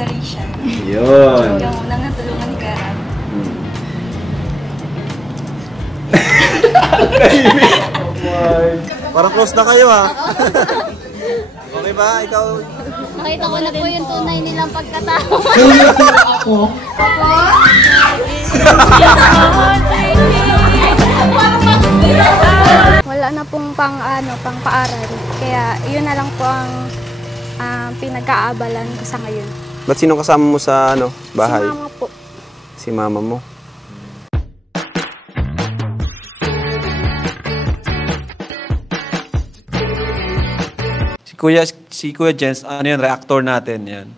sa Risha. Yun. Yung unang natulungan ni Karan. Parang close na kayo ha. Okay ba? Ikaw? Nakita ko na po yung tunay nilang pagkatao. Ako? Wala na pong pang-paaral. Kaya yun na lang po ang pinag-aabalan ko sa ngayon. Ba't sino kasama mo sa bahay? Si mama po. Si mama mo? Si Kuya Jens, reactor natin yan.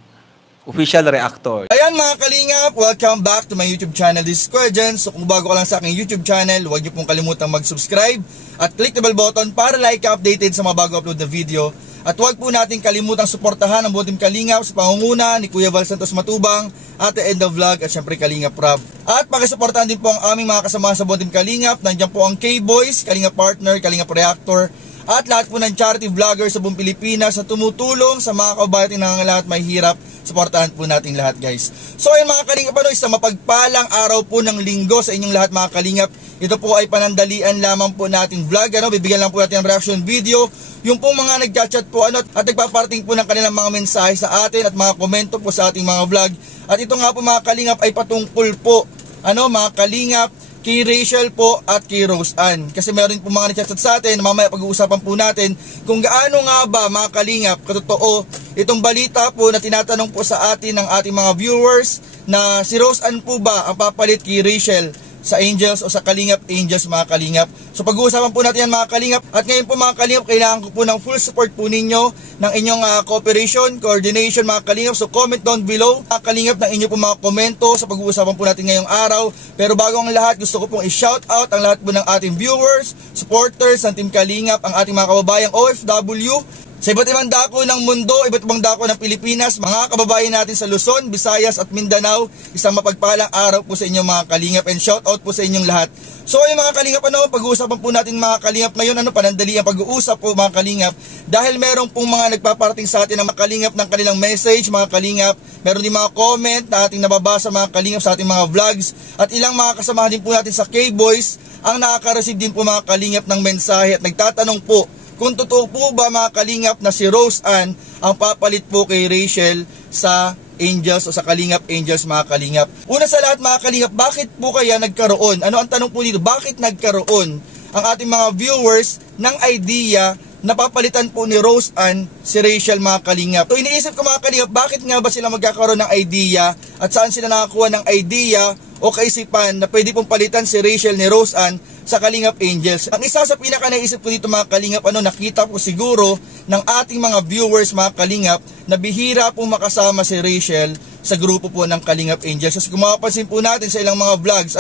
Official reactor. Ayan mga kalingap, welcome back to my YouTube channel. This is Kuya Jens. So kung bago ka lang sa aking YouTube channel, huwag niyo pong kalimutang mag-subscribe at click the bell button para like ka updated sa mga bago upload na video. At huwag po natin kalimutang suportahan ang buong team Kalingap sa pangunguna ni Kuya Val Santos Matubang, Ate Enda Vlog at syempre Kalingap Rob. At pakisuportahan din po ang aming mga kasama sa buong team Kalingap. Nandiyan po ang K-Boys, Kalingap Partner, Kalingap Reactor, at lahat po ng charity vloggers sa buong Pilipinas na tumutulong sa mga kababayan na nangangailangan at may hirap. Suportahan po natin lahat guys. So ayun mga Kalingap, isang mapagpalang araw po ng linggo sa inyong lahat mga Kalingap. Ito po ay panandalian lamang po nating vlog. Bibigyan lang po natin ng reaction video. Yung pong mga nagchat-chat po at nagpaparting po ng kanilang mga mensahe sa atin at mga komento po sa ating mga vlog. At ito nga po mga Kalingap ay patungkol po mga Kalingap kay Rachel po at kay Rose Ann. Kasi meron po mga nagchat sa atin, mamaya pag-uusapan po natin kung gaano nga ba mga Kalingap katotoo itong balita po na tinatanong po sa atin ng ating mga viewers na si Rose Ann po ba ang papalit kay Rachel sa Angels o sa Kalingap Angels mga Kalingap. So pag-uusapan po natin yan mga Kalingap. At ngayon po mga Kalingap, kailangan ko po ng full support po ninyo ng inyong cooperation, coordination mga Kalingap. So comment down below mga Kalingap ng inyo po mga komento sa pag-uusapan po natin ngayong araw. Pero bago ang lahat, gusto ko pong i-shout out ang lahat po ng ating viewers, supporters ng Team Kalingap, ang ating mga kababayang OFW sa iba't ibang dako ng mundo, iba't ibang dako ng Pilipinas, mga kababayan natin sa Luzon, Visayas at Mindanao, isang mapagpalang araw po sa inyong mga Kalingap and shout out po sa inyong lahat. So ay mga Kalingap, pag-uusapan po natin mga Kalingap ngayon, panandali ang pag-uusap po mga Kalingap, dahil meron pong mga nagpaparting sa atin ng mga Kalingap ng kanilang message mga Kalingap, meron din mga comment na ating nababasa mga Kalingap sa ating mga vlogs, at ilang mga kasamahan din po natin sa K-Boys ang nakaka-receive din po mga Kalingap ng mensahe at nagtatanong po kung totoo po ba mga Kalingap na si Rose Ann ang papalit po kay Rachel sa Angels o sa Kalingap Angels mga Kalingap. Una sa lahat mga Kalingap, bakit po kaya nagkaroon? Ang tanong po dito, bakit nagkaroon ang ating mga viewers ng idea na papalitan po ni Rose Ann si Rachel mga Kalingap? So iniisip ko mga Kalingap, bakit nga ba sila magkakaroon ng idea at saan sila nakakuha ng idea o kaisipan na pwede pong palitan si Rachel ni Rose Ann sa Kalingap Angels? Ang isa sa pinaka naisip ko dito mga Kalingap, nakita po siguro ng ating mga viewers mga Kalingap na bihira po makasama si Rachel sa grupo po ng Kalingap Angels. Kasi kung mapapansin po natin sa ilang mga vlogs,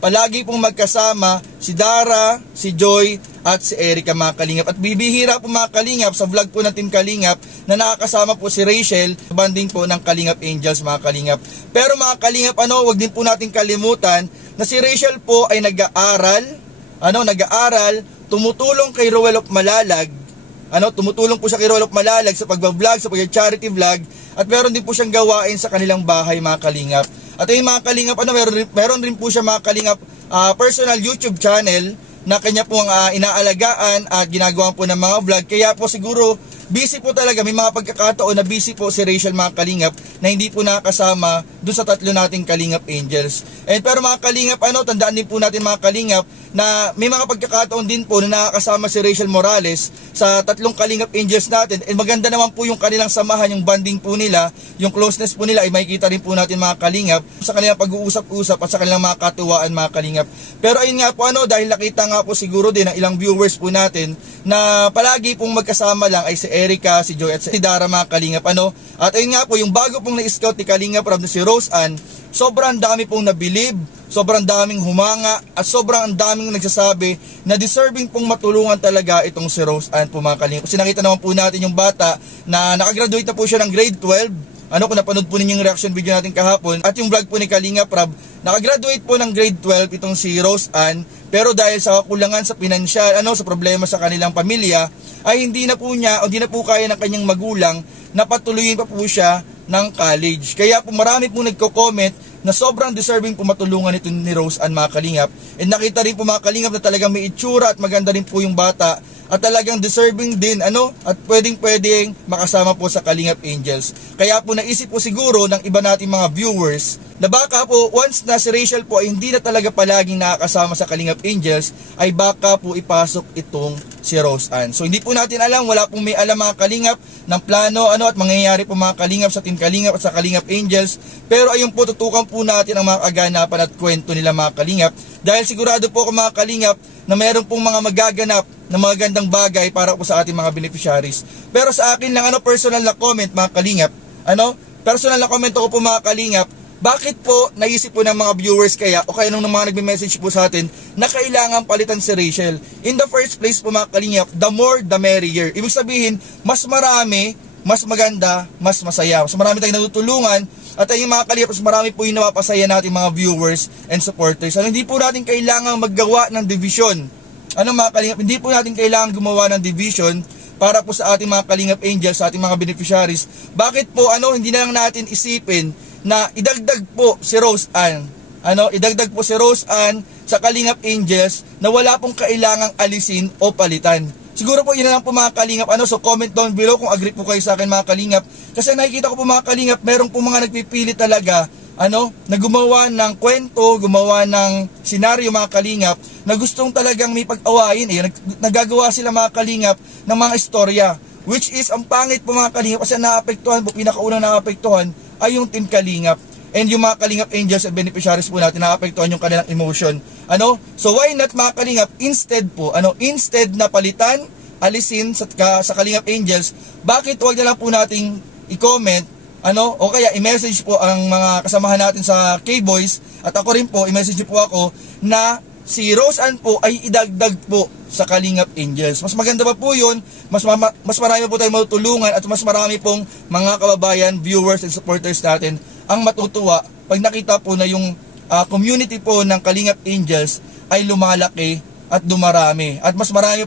palagi pong magkasama si Dara, si Joy at si Erica mga Kalingap. At bibihira po mga Kalingap sa vlog po ng Team Kalingap na nakakasama po si Rachel sa banding po ng Kalingap Angels mga Kalingap. Pero mga Kalingap, wag din po natin kalimutan na si Rachel po ay nag-aaral, tumutulong kay Roel of Malalag. Tumutulong po siya kay Roel of Malalag sa pagbablog, sa pag-charity vlog, at meron din po siyang gawain sa kanilang bahay mga Kalingap. At ayun mga Kalingap, meron rin po siya mga Kalingap personal YouTube channel na kanya pong inaalagaan at ginagawa po ng mga vlog. Kaya po siguro busy po talaga, may mga pagkakataon na busy po si Rachel mga Kalingap na hindi po nakakasama dun sa tatlo nating Kalingap Angels. Pero mga Kalingap, tandaan din po natin mga Kalingap na may mga pagkakataon din po na nakakasama si Rachel Morales sa tatlong Kalingap Angels natin. Maganda naman po yung kanilang samahan, yung bonding po nila, yung closeness po nila ay makikita rin po natin mga Kalingap sa kanilang pag-uusap-usap at sa kanilang mga katuwaan mga Kalingap. Pero ayun nga po dahil nakita nga po siguro din ng ilang viewers po natin na palagi pong magkasama lang ay si Erica, si Joy at si Dara mga Kalingap. At ayun nga po, yung bago pong na-scout ni Kalingap Rob na si Rose Ann, sobrang dami pong nabilib, sobrang daming humanga, at sobrang daming nagsasabi na deserving pong matulungan talaga itong si Rose Ann po mga Kalingap. Kasi nakita naman po natin yung bata na nakagraduate na po siya ng grade 12. Kung napanood po ninyo yung reaction video natin kahapon at yung vlog po ni Kalingap Rob, nakagraduate po ng grade 12 itong si Rose Ann, pero dahil sa kakulangan sa pinansyal, sa problema sa kanilang pamilya, ay hindi na po kaya ng kanyang magulang na patuloyin pa po siya ng college. Kaya po marami po nagko-comment na sobrang deserving po matulungan ito ni Rose Ann, mga kalingap. And nakita rin po mga kalingap na talagang may itsura at maganda rin po yung bata at talagang deserving din at pwedeng makasama po sa Kalingap Angels. Kaya po naisip po siguro ng iba nating mga viewers na baka po once na si Rachel po ay hindi na talaga palaging nakakasama sa Kalingap Angels, ay baka po ipasok itong si Rose Ann. So hindi po natin alam, wala pong may alam mga kalingap ng plano at mangyayari po mga kalingap sa Team Kalingap at sa Kalingap Angels. Pero ayun po, tutukan po natin ang mga kaganapan at kwento nila mga kalingap, dahil sigurado po ako mga kalingap na mayroon pong mga magaganap na mga gandang bagay para po sa ating mga beneficiaries. Pero sa akin lang personal na comment mga kalingap, personal na comment ako po mga kalingap, bakit po naisip po ng mga viewers kaya o kaya nung mga nagme-message po sa atin na kailangan palitan si Rachel? In the first place po mga kalingap, the more the merrier. Ibig sabihin, mas marami, mas maganda, mas masaya. Mas marami tayong natutulungan at yung mga kalingap, mas marami po yung napapasaya natin mga viewers and supporters. Hindi po natin kailangan maggawa ng division. Mga kalingap, hindi po natin kailangan gumawa ng division para po sa ating mga Kalingap Angels, sa ating mga beneficiaries. Bakit po hindi na lang natin isipin na idagdag po si Rose Ann. Idagdag po si Rose Ann sa Kalingap Angels na wala pong kailangang alisin o palitan. Siguro po yun na lang po mga kalingap. So comment down below kung agree po kayo sa akin mga kalingap. Kasi nakikita ko po mga kalingap, meron po mga nagpipili talaga na gumawa ng kwento, gumawa ng senaryo mga kalingap na gustong talagang may pag-awayin. Nagagawa sila mga kalingap ng mga istorya. Which is ang pangit po mga kalingap kasi naapektuhan po, pinakaunang naapektuhan ay yung Team Kalingap. And yung mga Kalingap Angels at beneficiaries po natin naapektuhan yung kanilang emotion. So why not mga kalingap, instead po, instead na palitan, alisin sa Kalingap Angels, bakit wag na lang po nating i-comment, o kaya i-message po ang mga kasamahan natin sa K-Boys, at ako rin po, i-message po ako na si Rose Ann po ay idagdag po sa Kalingap Angels. Mas maganda pa po yun, mas marami po tayong matutulungan at mas marami pong mga kababayan, viewers and supporters natin ang matutuwa pag nakita po na yung community po ng Kalingap Angels ay lumalaki at dumarami. At mas marami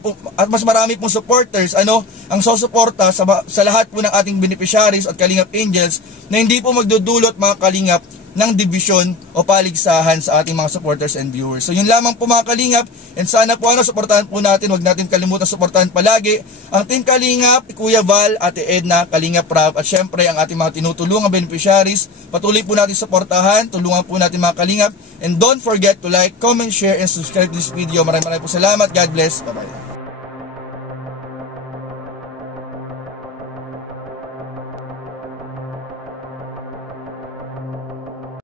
pong supporters ang susuporta sa lahat po ng ating beneficiaries at Kalingap Angels na hindi po magdudulot mga kalingap ng division o paligsahan sa ating mga supporters and viewers. So yun lamang po mga kalingap, and sana po suportahan po natin, wag natin kalimutan suportahan palagi ang Team Kalingap, Kuya Val, Ate Edna, Kalingap Rap, at syempre ang ating mga tinutulungang beneficiaries. Patuloy po natin suportahan, tulungan po natin mga kalingap, and don't forget to like, comment, share, and subscribe to this video. Maraming po salamat. God bless. Bye-bye.